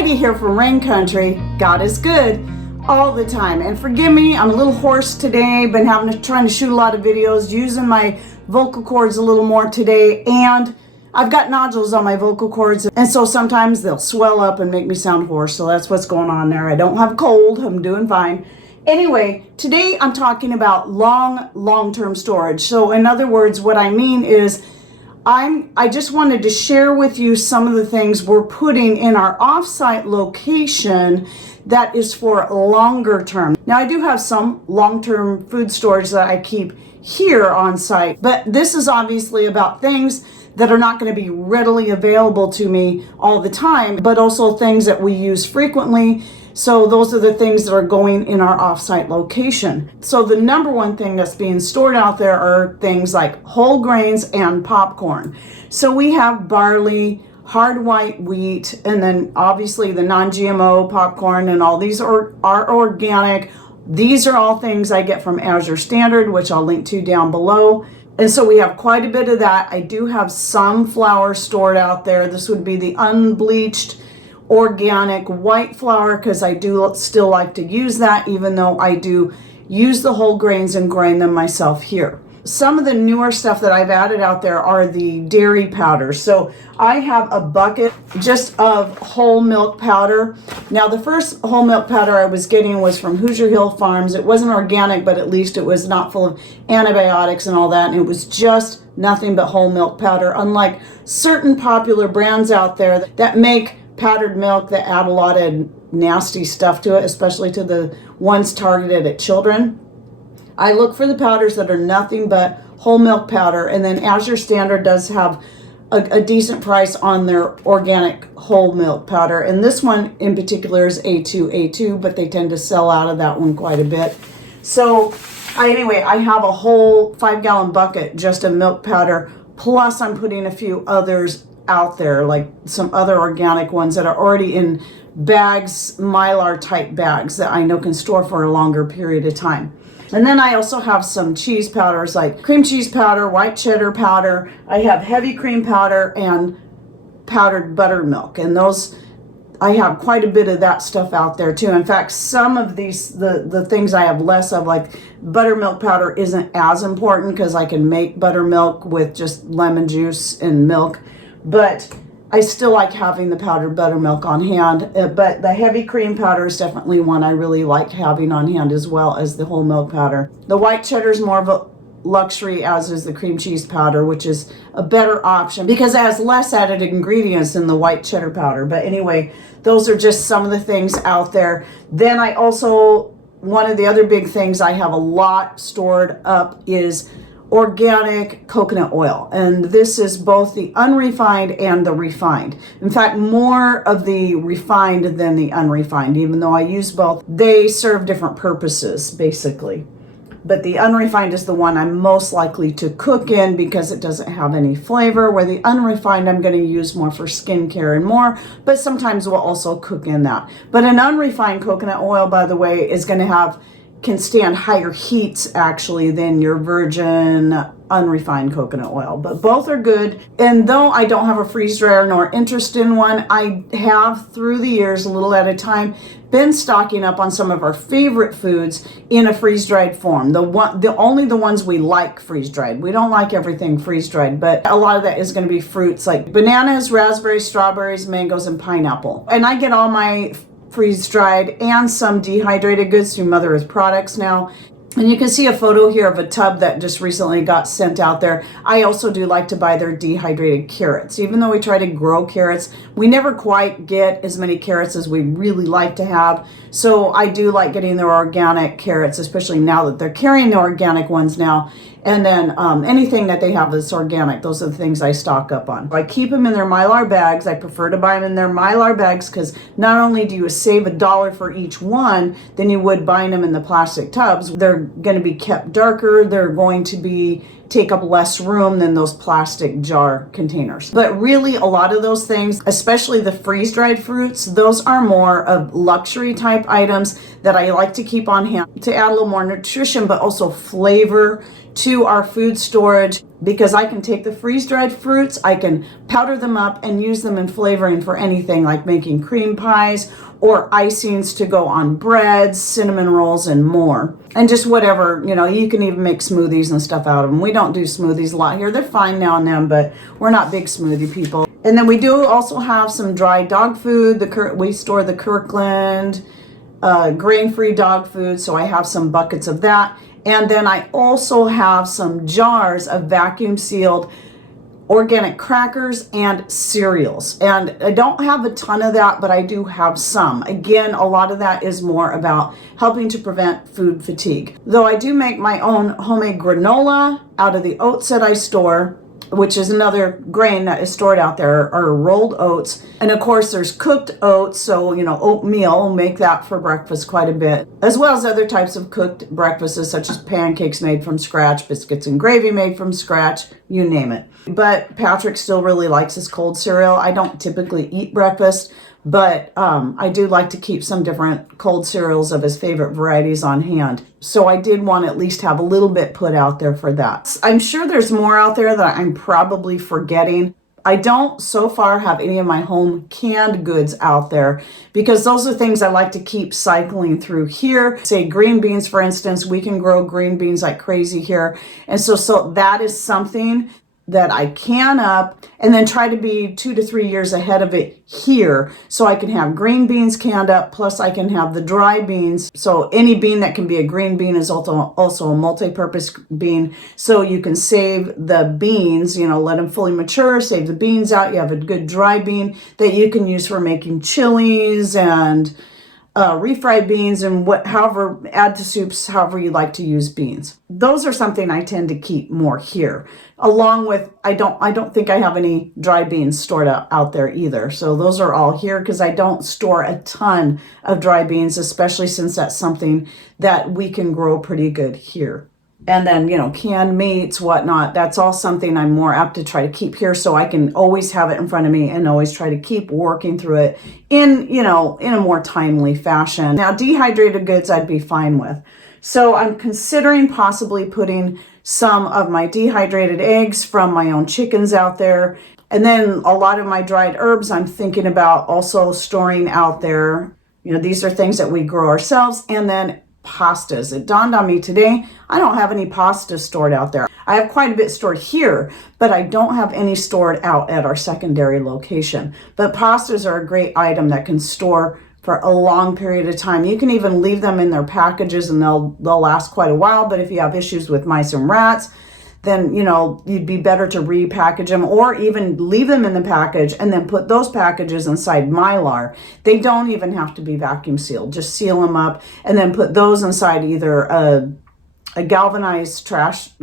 Heidi here from Rain Country. God is good all the time. And forgive me, I'm a little hoarse today. Been trying to shoot a lot of videos, using my vocal cords a little more today. And I've got nodules on my vocal cords. And so sometimes they'll swell up and make me sound hoarse. So that's what's going on there. I don't have a cold. I'm doing fine. Anyway, today I'm talking about long-term storage. So in other words, what I mean is I just wanted to share with you some of the things we're putting in our offsite location that is for longer term. Now I do have some long-term food storage that I keep here on site, but this is obviously about things that are not going to be readily available to me all the time, but also things that we use frequently. So those are the things that are going in our offsite location. So the number one thing that's being stored out there are things like whole grains and popcorn. So we have barley, hard white wheat, and then obviously the non-GMO popcorn, and all these are organic. These are all things I get from Azure Standard, which I'll link to down below. And so we have quite a bit of that. I do have some flour stored out there. This would be the unbleached organic white flour, because I do still like to use that, even though I do use the whole grains and grind them myself here. Some of the newer stuff that I've added out there are the dairy powders. So I have a bucket just of whole milk powder. Now the first whole milk powder I was getting was from Hoosier Hill Farms. It wasn't organic, but at least it was not full of antibiotics and all that, and it was just nothing but whole milk powder, unlike certain popular brands out there that make powdered milk that add a lot of nasty stuff to it, especially to the ones targeted at children. I look for the powders that are nothing but whole milk powder, and then Azure Standard does have a decent price on their organic whole milk powder, and this one in particular is A2, but they tend to sell out of that one quite a bit. So anyway, I have a whole 5-gallon bucket just of milk powder, plus I'm putting a few others out there, like some other organic ones that are already in bags, Mylar type bags that I know can store for a longer period of time. And then I also have some cheese powders like cream cheese powder, white cheddar powder. I have heavy cream powder and powdered buttermilk, and those I have quite a bit of that stuff out there too. In fact, some of these, the things I have less of, like buttermilk powder, isn't as important because I can make buttermilk with just lemon juice and milk. But I still like having the powdered buttermilk on hand. But the heavy cream powder is definitely one I really like having on hand, as well as the whole milk powder. The white cheddar is more of a luxury, as is the cream cheese powder, which is a better option because it has less added ingredients than the white cheddar powder. But anyway, those are just some of the things out there. Then I also, one of the other big things I have a lot stored up is organic coconut oil, and this is both the unrefined and the refined. In fact, more of the refined than the unrefined, even though I use both. They serve different purposes basically, but the unrefined is the one I'm most likely to cook in because it doesn't have any flavor, where the unrefined I'm going to use more for skincare and more, but sometimes we'll also cook in that. But an unrefined coconut oil, by the way, is going to can stand higher heats actually than your virgin unrefined coconut oil, but both are good. And though I don't have a freeze dryer nor interest in one, I have through the years, a little at a time, been stocking up on some of our favorite foods in a freeze dried form. Only the ones we like freeze dried. We don't like everything freeze dried, but a lot of that is going to be fruits like bananas, raspberries, strawberries, mangoes, and pineapple. And I get all my freeze-dried and some dehydrated goods through Mother Earth Products now. And you can see a photo here of a tub that just recently got sent out there. I also do like to buy their dehydrated carrots. Even though we try to grow carrots, we never quite get as many carrots as we really like to have. So I do like getting their organic carrots, especially now that they're carrying the organic ones now. And then anything that they have that's organic, those are the things I stock up on. I keep them in their Mylar bags. I prefer to buy them in their Mylar bags because not only do you save $1 for each one than you would buying them in the plastic tubs. They're going to be kept darker. They're going to be take up less room than those plastic jar containers. But really, a lot of those things, especially the freeze-dried fruits, those are more of luxury type items that I like to keep on hand to add a little more nutrition, but also flavor to our food storage, because I can take the freeze-dried fruits, I can powder them up and use them in flavoring for anything like making cream pies or icings to go on breads, cinnamon rolls, and more. And just whatever, you can even make smoothies and stuff out of them. We don't do smoothies a lot here. They're fine now and then, but we're not big smoothie people. And then we do also have some dry dog food. We store the Kirkland grain-free dog food, so I have some buckets of that. And then I also have some jars of vacuum sealed organic crackers and cereals. And I don't have a ton of that, but I do have some. Again, a lot of that is more about helping to prevent food fatigue. Though I do make my own homemade granola out of the oats that I store, which is another grain that is stored out there, are rolled oats. And of course there's cooked oats, so oatmeal, make that for breakfast quite a bit, as well as other types of cooked breakfasts such as pancakes made from scratch, biscuits and gravy made from scratch, you name it. But Patrick still really likes his cold cereal. I don't typically eat breakfast, but I do like to keep some different cold cereals of his favorite varieties on hand. So I did want to at least have a little bit put out there for that. I'm sure there's more out there that I'm probably forgetting. I don't so far have any of my home canned goods out there, because those are things I like to keep cycling through here. Say green beans, for instance, we can grow green beans like crazy here. And so that is something that I can up and then try to be 2 to 3 years ahead of it here, so I can have green beans canned up, plus I can have the dry beans. So any bean that can be a green bean is also a multi-purpose bean. So you can save the beans, let them fully mature, save the beans out. You have a good dry bean that you can use for making chilies and refried beans and however, add to soups, however you like to use beans. Those are something I tend to keep more here. Along with, I don't think I have any dry beans stored out there either. So those are all here, because I don't store a ton of dry beans, especially since that's something that we can grow pretty good here. And then, canned meats, whatnot, that's all something I'm more apt to try to keep here, so I can always have it in front of me and always try to keep working through it in a more timely fashion. Now, dehydrated goods I'd be fine with. So I'm considering possibly putting some of my dehydrated eggs from my own chickens out there. And then a lot of my dried herbs I'm thinking about also storing out there. These are things that we grow ourselves. And then pastas. It dawned on me today, I don't have any pasta stored out there. I have quite a bit stored here, but I don't have any stored out at our secondary location. But pastas are a great item that can store for a long period of time. You can even leave them in their packages and they'll last quite a while. But if you have issues with mice and rats, then you'd be better to repackage them, or even leave them in the package and then put those packages inside Mylar. They don't even have to be vacuum sealed. Just seal them up and then put those inside either a galvanized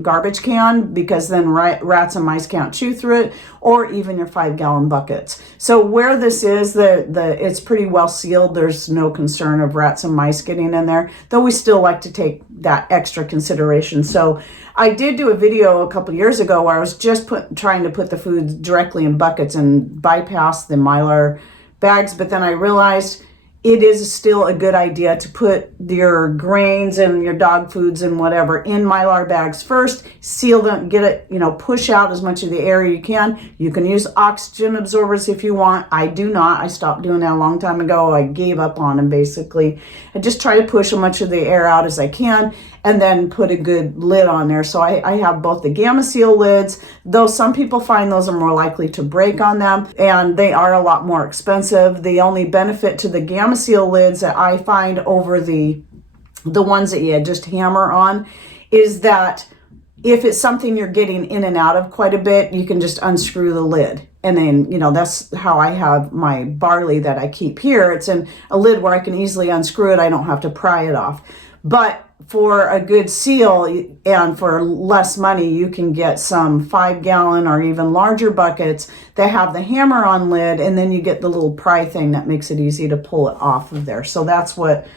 garbage can, because then rats and mice can't chew through it, or even your 5-gallon buckets. So where this is, it's pretty well sealed. There's no concern of rats and mice getting in there, though we still like to take that extra consideration. So I did do a video a couple years ago where I was just trying to put the food directly in buckets and bypass the Mylar bags, but then I realized it is still a good idea to put your grains and your dog foods and whatever in Mylar bags first, seal them, get it, push out as much of the air you can. You can use oxygen absorbers if you want. I do not. I stopped doing that a long time ago. I gave up on them basically. I just try to push as much of the air out as I can and then put a good lid on there. So I have both the Gamma Seal lids, though some people find those are more likely to break on them, and they are a lot more expensive. The only benefit to the Gamma Seal lids that I find over the ones that you just hammer on is that if it's something you're getting in and out of quite a bit, you can just unscrew the lid. And then, that's how I have my barley that I keep here. It's in a lid where I can easily unscrew it. I don't have to pry it off. But for a good seal and for less money, you can get some 5-gallon or even larger buckets that have the hammer-on lid, and then you get the little pry thing that makes it easy to pull it off of there. So that's what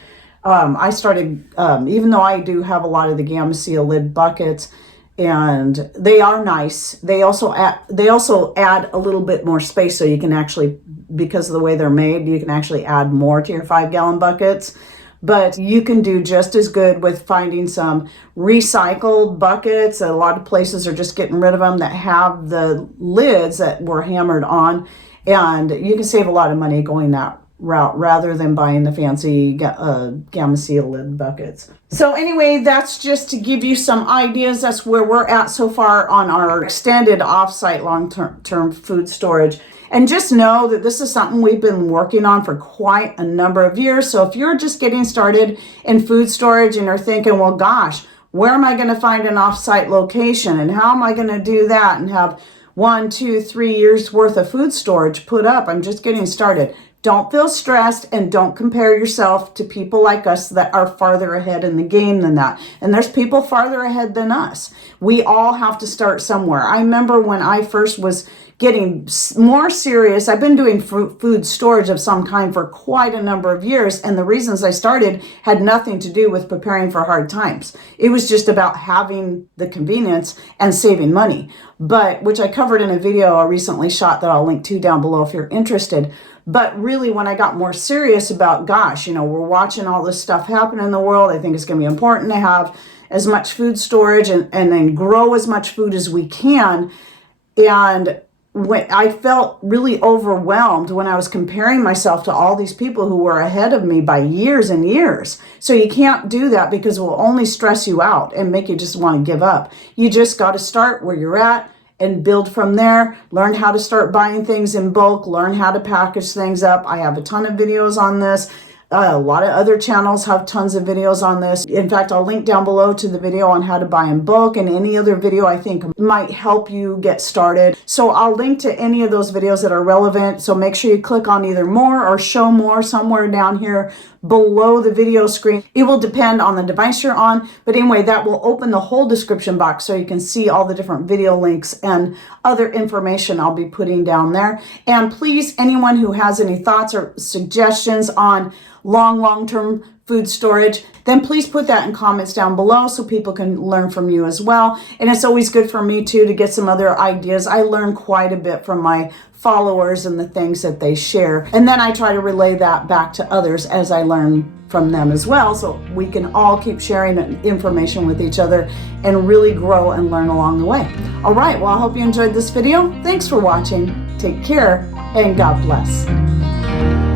I started, even though I do have a lot of the Gamma Seal lid buckets, and they are nice. They also add a little bit more space, so you can actually, because of the way they're made, you can actually add more to your 5-gallon buckets. But you can do just as good with finding some recycled buckets. A lot of places are just getting rid of them that have the lids that were hammered on, and you can save a lot of money going that route rather than buying the fancy Gamma Seal lid buckets. So anyway, that's just to give you some ideas. That's where we're at so far on our extended offsite long-term food storage. And just know that this is something we've been working on for quite a number of years. So if you're just getting started in food storage and you're thinking, well, gosh, where am I going to find an offsite location? And how am I going to do that and have 1, 2, 3 years worth of food storage put up? I'm just getting started. Don't feel stressed, and don't compare yourself to people like us that are farther ahead in the game than that. And there's people farther ahead than us. We all have to start somewhere. I remember when I first was getting more serious. I've been doing food storage of some kind for quite a number of years, and the reasons I started had nothing to do with preparing for hard times. It was just about having the convenience and saving money, which I covered in a video I recently shot that I'll link to down below if you're interested. But really, when I got more serious about, gosh, we're watching all this stuff happen in the world, I think it's going to be important to have as much food storage and then grow as much food as we can. And when I felt really overwhelmed when I was comparing myself to all these people who were ahead of me by years and years. So you can't do that, because it will only stress you out and make you just want to give up. You just got to start where you're at and build from there. Learn how to start buying things in bulk, learn how to package things up. I have a ton of videos on this. A lot of other channels have tons of videos on this. In fact, I'll link down below to the video on how to buy in bulk, and any other video I think might help you get started. So I'll link to any of those videos that are relevant. So make sure you click on either more or show more somewhere down here below the video screen. It will depend on the device you're on, but anyway, that will open the whole description box so you can see all the different video links and other information I'll be putting down there. And please, anyone who has any thoughts or suggestions on long-term food storage, then please put that in comments down below so people can learn from you as well. And it's always good for me too to get some other ideas. I learn quite a bit from my followers and the things that they share, and then I try to relay that back to others as I learn from them as well, so we can all keep sharing information with each other and really grow and learn along the way. All right, well, I hope you enjoyed this video. Thanks for watching. Take care, and God bless.